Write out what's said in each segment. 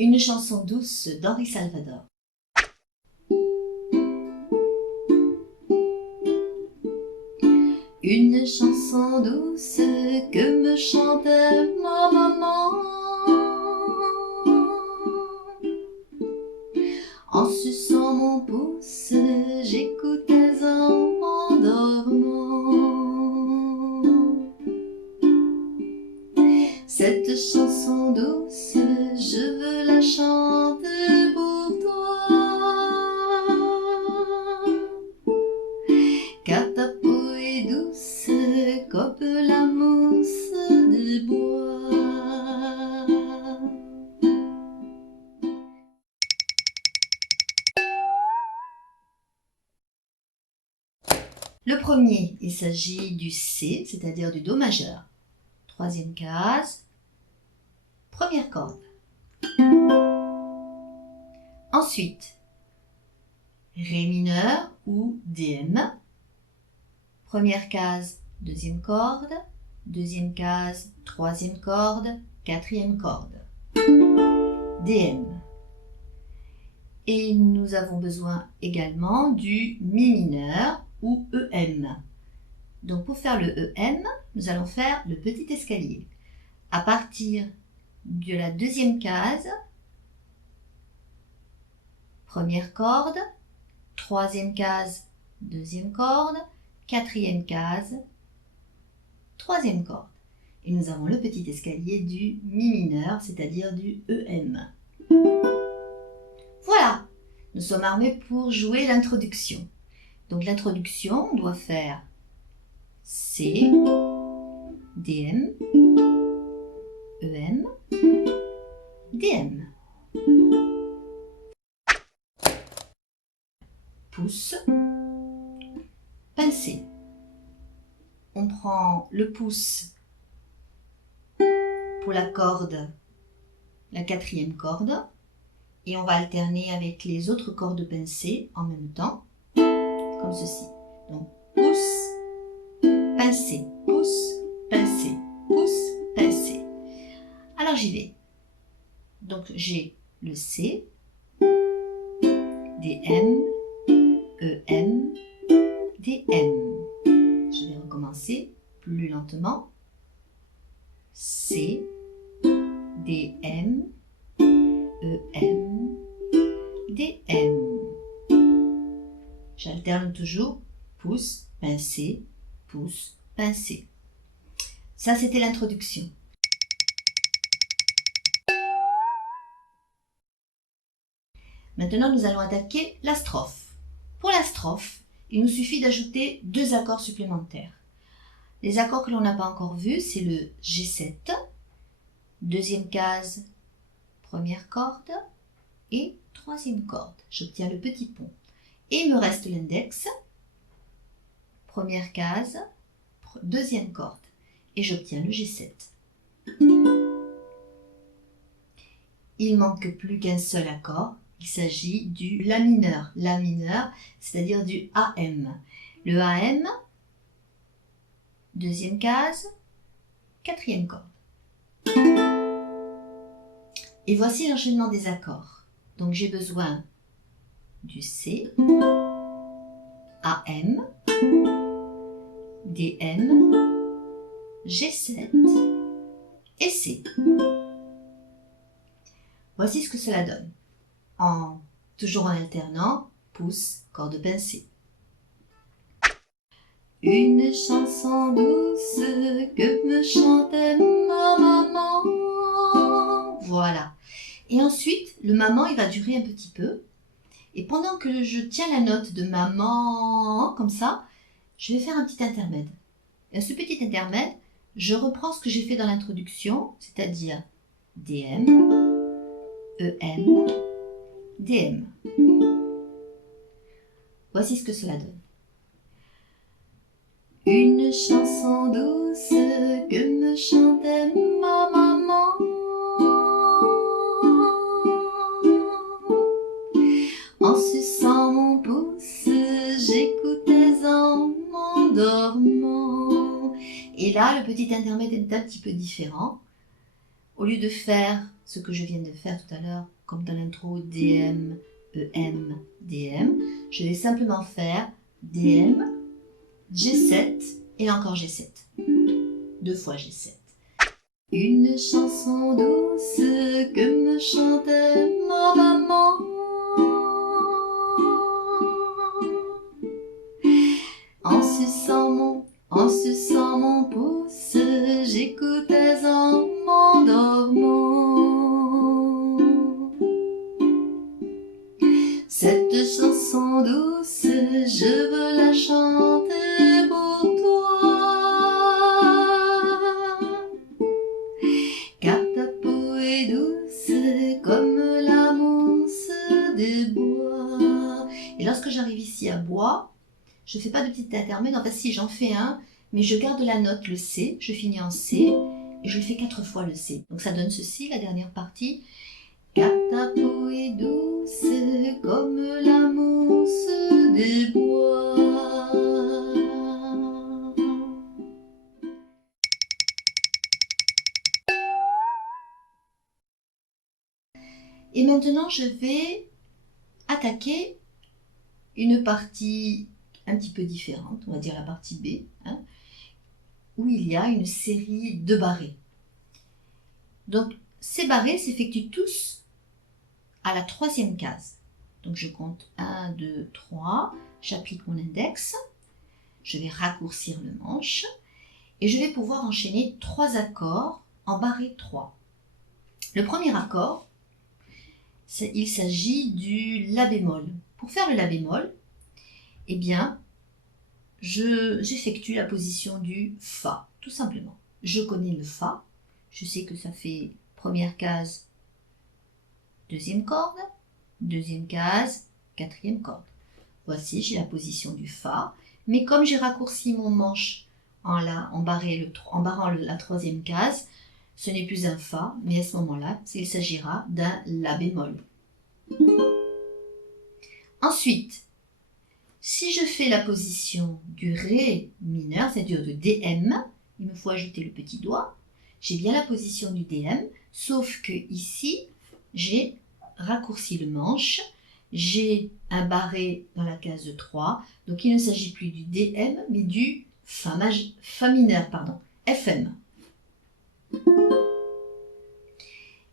Une chanson douce d'Henri Salvador. Une chanson douce que me chantait ma maman en suçant mon pouce, j'écoutais en m'endormant. Cette chanson douce, je veux la chanter pour toi, car ta peau est douce comme la mousse des bois. Le premier, il s'agit du C, c'est-à-dire du Do majeur. Troisième case, première corde. Ensuite, Ré mineur ou DM. Première case, deuxième corde. Deuxième case, troisième corde, quatrième corde. DM. Et nous avons besoin également du Mi mineur ou EM. Donc pour faire le EM, nous allons faire le petit escalier. À partir de la deuxième case, première corde, troisième case, deuxième corde, quatrième case, troisième corde. Et nous avons le petit escalier du Mi mineur, c'est-à-dire du EM. Voilà, nous sommes armés pour jouer l'introduction. Donc l'introduction, on doit faire C, DM, EM, DM. Pouce, pincé. On prend le pouce pour la corde, la quatrième corde, et on va alterner avec les autres cordes pincées en même temps, comme ceci. Donc pouce, pincé, pouce, pincé, pouce, pincé. Alors j'y vais. Donc j'ai le C, DM, EM, DM. Je vais recommencer plus lentement. C, DM, EM, DM. J'alterne toujours pouce, pincé, pouce, pincé. Ça, c'était l'introduction. Maintenant, nous allons attaquer la strophe. Pour la strophe, il nous suffit d'ajouter 2 accords supplémentaires. Les accords que l'on n'a pas encore vus, c'est le G7, deuxième case, première corde et troisième corde. J'obtiens le petit pont. Et il me reste l'index, première case, deuxième corde. Et j'obtiens le G7. Il ne manque plus qu'un seul accord. Il s'agit du La mineur. La mineur, c'est-à-dire du AM. Le AM, deuxième case, quatrième corde. Et voici l'enchaînement des accords. Donc j'ai besoin du C, AM, DM, G7 et C. Voici ce que cela donne. Toujours en alternant, pouce, corde pincée. Une chanson douce que me chantait ma maman. Voilà. Et ensuite, le maman, il va durer un petit peu. Et pendant que je tiens la note de maman, comme ça, je vais faire un petit intermède. Et à ce petit intermède, je reprends ce que j'ai fait dans l'introduction, c'est-à-dire DM, EM, DM. Voici ce que cela donne. Une chanson douce que me chantait ma maman en suçant mon pouce, j'écoutais en m'endormant. Et là, le petit intermède est un petit peu différent. au lieu de faire ce que je viens de faire tout à l'heure, comme dans l'intro, DM, EM, DM, je vais simplement faire DM, G7 et encore G7. 2 fois G7. Une chanson douce que me chantait ma maman. En suçant mon pouce, j'écoutais en m'endormant. Cette chanson douce, je veux la chanter pour toi. Car ta peau est douce comme la mousse des bois. Et lorsque j'arrive ici à bois, je ne fais pas de petit intermède. Enfin si, j'en fais un, mais je garde la note, le C. Je finis en C et je le fais 4 fois le C. Donc ça donne ceci, la dernière partie. Car ta peau est douce comme la mousse des bois. Et maintenant, je vais attaquer une partie un petit peu différente, on va dire la partie B, hein, où il y a une série de barrés. Donc, ces barrés s'effectuent tous à la 3e case. Donc, je compte 1, 2, 3, j'applique mon index, je vais raccourcir le manche et je vais pouvoir enchaîner 3 accords en barré 3. Le premier accord, il s'agit du La bémol. Pour faire le La bémol, eh bien, j'effectue la position du Fa, tout simplement. Je connais le Fa, je sais que ça fait première case, 2e corde, 2e case, 4e corde. Voici, j'ai la position du Fa, mais comme j'ai raccourci mon manche en barrant la 3e case, ce n'est plus un Fa, mais à ce moment-là, il s'agira d'un La bémol. Ensuite, si je fais la position du Ré mineur, c'est-à-dire de DM, il me faut ajouter le petit doigt, j'ai bien la position du DM, sauf que ici, j'ai raccourci le manche, j'ai un barré dans la case de 3, donc il ne s'agit plus du DM, mais du Fa mineur, FM.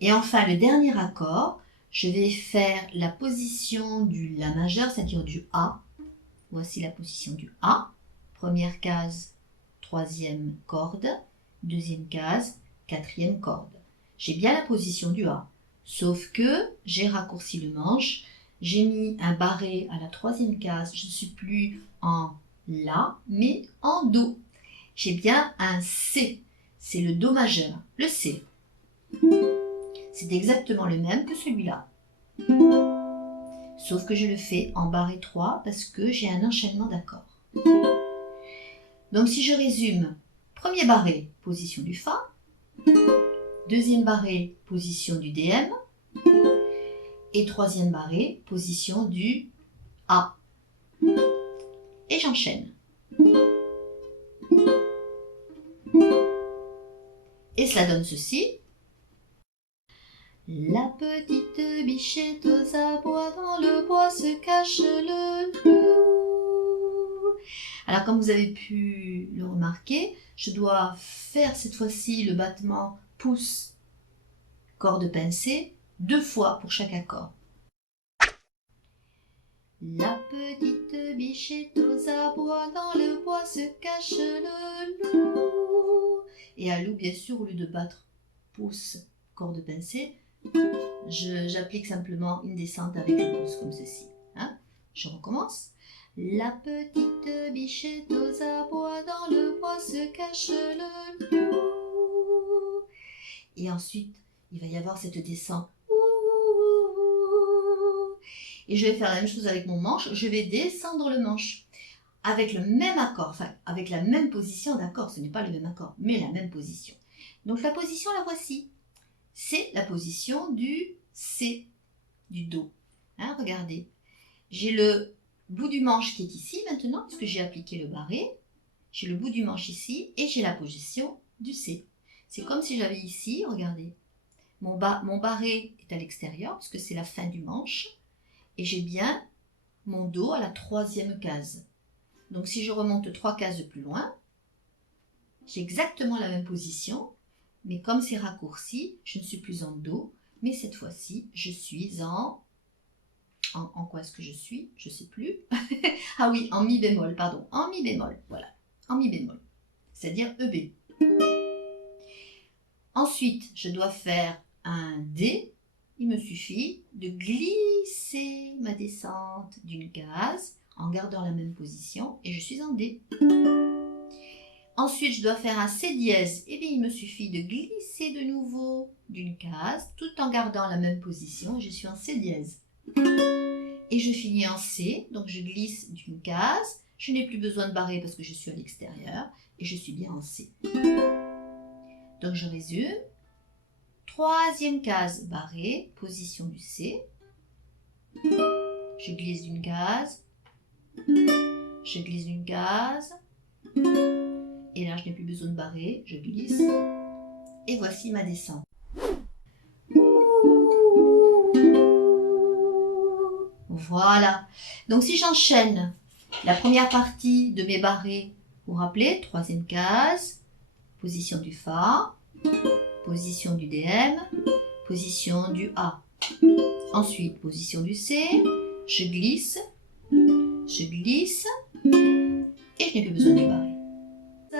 Et enfin, le dernier accord, je vais faire la position du La majeur, c'est-à-dire du A. Voici la position du A. Première case, 3e corde. 2e case, 4e corde. J'ai bien la position du A. Sauf que j'ai raccourci le manche. J'ai mis un barré à la 3e case. Je ne suis plus en La, mais en Do. J'ai bien un C. C'est le Do majeur, le C. C'est exactement le même que celui-là. Sauf que je le fais en barré 3 parce que j'ai un enchaînement d'accords. Donc si je résume, premier barré, position du Fa, deuxième barré, position du DM, et troisième barré, position du A. Et j'enchaîne. Et cela donne ceci. La petite bichette aux abois, dans le bois se cache le loup. Alors comme vous avez pu le remarquer, je dois faire cette fois-ci le battement pouce, corde pincée, 2 fois pour chaque accord. La petite bichette aux abois, dans le bois se cache le loup. Et à loup, bien sûr, au lieu de battre pouce, corde pincée, j'applique simplement une descente avec le pouce comme ceci. Hein? Je recommence. La petite bichette aux abois, dans le bois se cache le loup. Et ensuite, il va y avoir cette descente. Et je vais faire la même chose avec mon manche. Je vais descendre le manche avec le même accord, enfin avec la même position d'accord. Ce n'est pas le même accord, mais la même position. Donc la position, la voici. C'est la position du C, du Do. Hein, regardez. J'ai le bout du manche qui est ici maintenant, parce que j'ai appliqué le barré. J'ai le bout du manche ici et j'ai la position du C. C'est comme si j'avais ici, regardez, Mon barré est à l'extérieur parce que c'est la fin du manche. Et j'ai bien mon dos à la 3e case. Donc si je remonte 3 cases plus loin, j'ai exactement la même position, mais comme c'est raccourci, je ne suis plus en do, mais cette fois-ci, je suis en quoi est-ce que je suis? Je ne sais plus. Ah oui, en mi bémol, pardon, en mi bémol, voilà, en mi bémol, c'est-à-dire EB. Ensuite, je dois faire un D. Il me suffit de glisser ma descente d'une case en gardant la même position et je suis en D. Ensuite, je dois faire un C dièse. Eh bien, il me suffit de glisser de nouveau d'une case tout en gardant la même position et je suis en C dièse. Et je finis en C, donc je glisse d'une case. Je n'ai plus besoin de barrer parce que je suis à l'extérieur et je suis bien en C. Donc je résume. 3e case barrée, position du C. Je glisse d'une case. Je glisse d'une case. Et là, je n'ai plus besoin de barrer. Je glisse. Et voici ma descente. Voilà. Donc si j'enchaîne la première partie de mes barrés, vous vous rappelez, 3e case, position du Fa, position du DM, position du A. Ensuite, position du C, je glisse, et je n'ai plus besoin de barrer.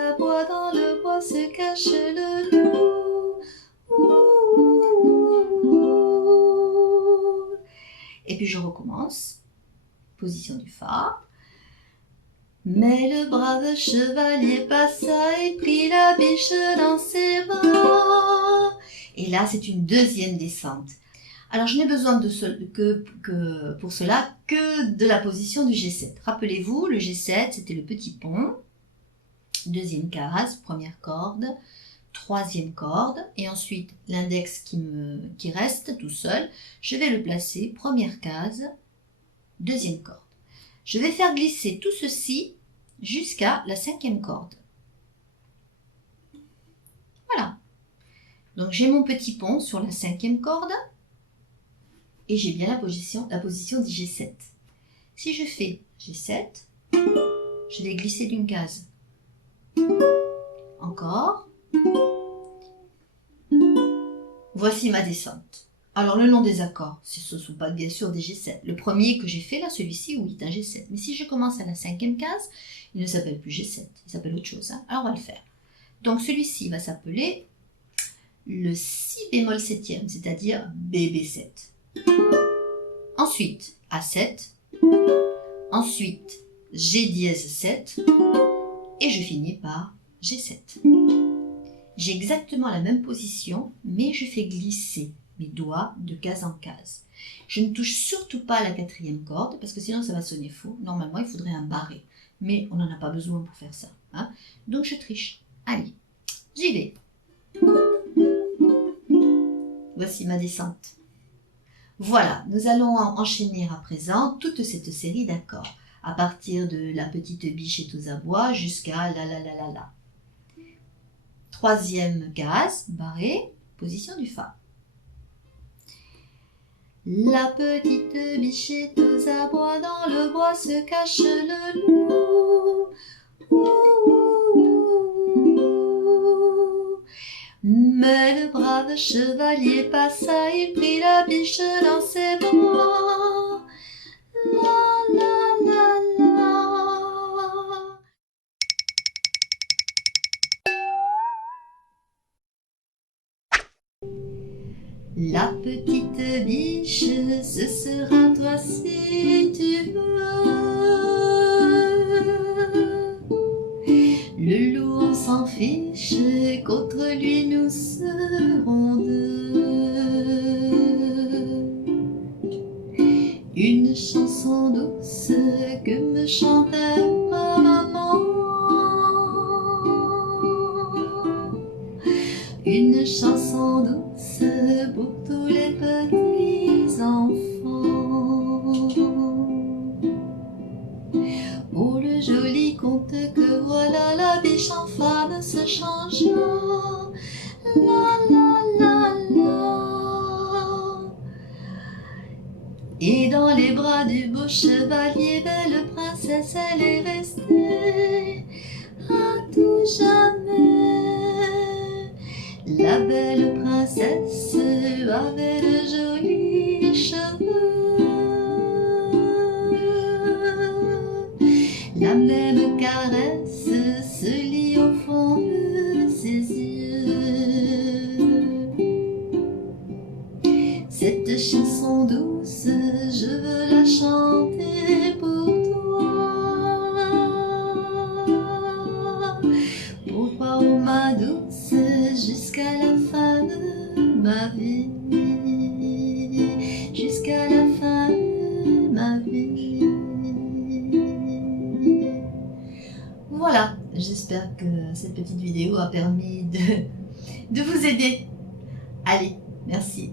Aboie dans le bois se cache le loup. Et puis je recommence. Position du Fa. Mais le brave chevalier passa et prit la biche dans ses bras. Et là, c'est une 2e descente. Alors, je n'ai besoin pour cela que de la position du G7. Rappelez-vous, le G7, c'était le petit pont. 2e case, première corde, 3e corde. Et ensuite, l'index qui reste tout seul, je vais le placer, première case, 2e corde. Je vais faire glisser tout ceci jusqu'à la 5e corde. Voilà. Donc j'ai mon petit pont sur la 5e corde et j'ai bien la position du G7. Si je fais G7, je vais glisser d'une case. Encore. Voici ma descente. Alors le nom des accords, ce ne sont pas bien sûr des G7. Le premier que j'ai fait là, celui-ci, oui, est un G7. Mais si je commence à la 5e case, il ne s'appelle plus G7, il s'appelle autre chose. Alors on va le faire. Donc celui-ci va s'appeler le si bémol 7e, c'est-à-dire BB7. Ensuite A7, ensuite G dièse 7 et je finis par G7. J'ai exactement la même position, mais je fais glisser mes doigts de case en case. Je ne touche surtout pas la 4e corde parce que sinon ça va sonner faux. Normalement, il faudrait un barré, mais on n'en a pas besoin pour faire ça. Hein. Donc je triche. Allez, j'y vais. Voici ma descente. Voilà, nous allons enchaîner à présent toute cette série d'accords, à partir de la petite biche est aux abois jusqu'à la la la la la. 3e case, barré, position du Fa. La petite biche est aux abois, dans le bois se cache le loup. Mais le brave chevalier passa, il prit la biche dans ses bras. La la la la. La petite biche, ce sera toi si tu veux. Le loup, on s'en fiche, contre lui nous serons deux. Une chanson douce que me chantait ma maman. Une chanson douce pour tous les petits enfants. Oh, le joli conte que voilà, la biche en femme se changea. La la la la. dans les bras du beau chevalier, belle princesse, elle est restée à tout jamais. La belle princesse avait de jolis cheveux, la même caresse se lit au fond de ses yeux. Cette chanson douce, je veux la chanter pour toi, oh ma douce, jusqu'à la fin de ma vie, jusqu'à la fin de ma vie. Voilà, j'espère que cette petite vidéo a permis de vous aider. Allez, merci.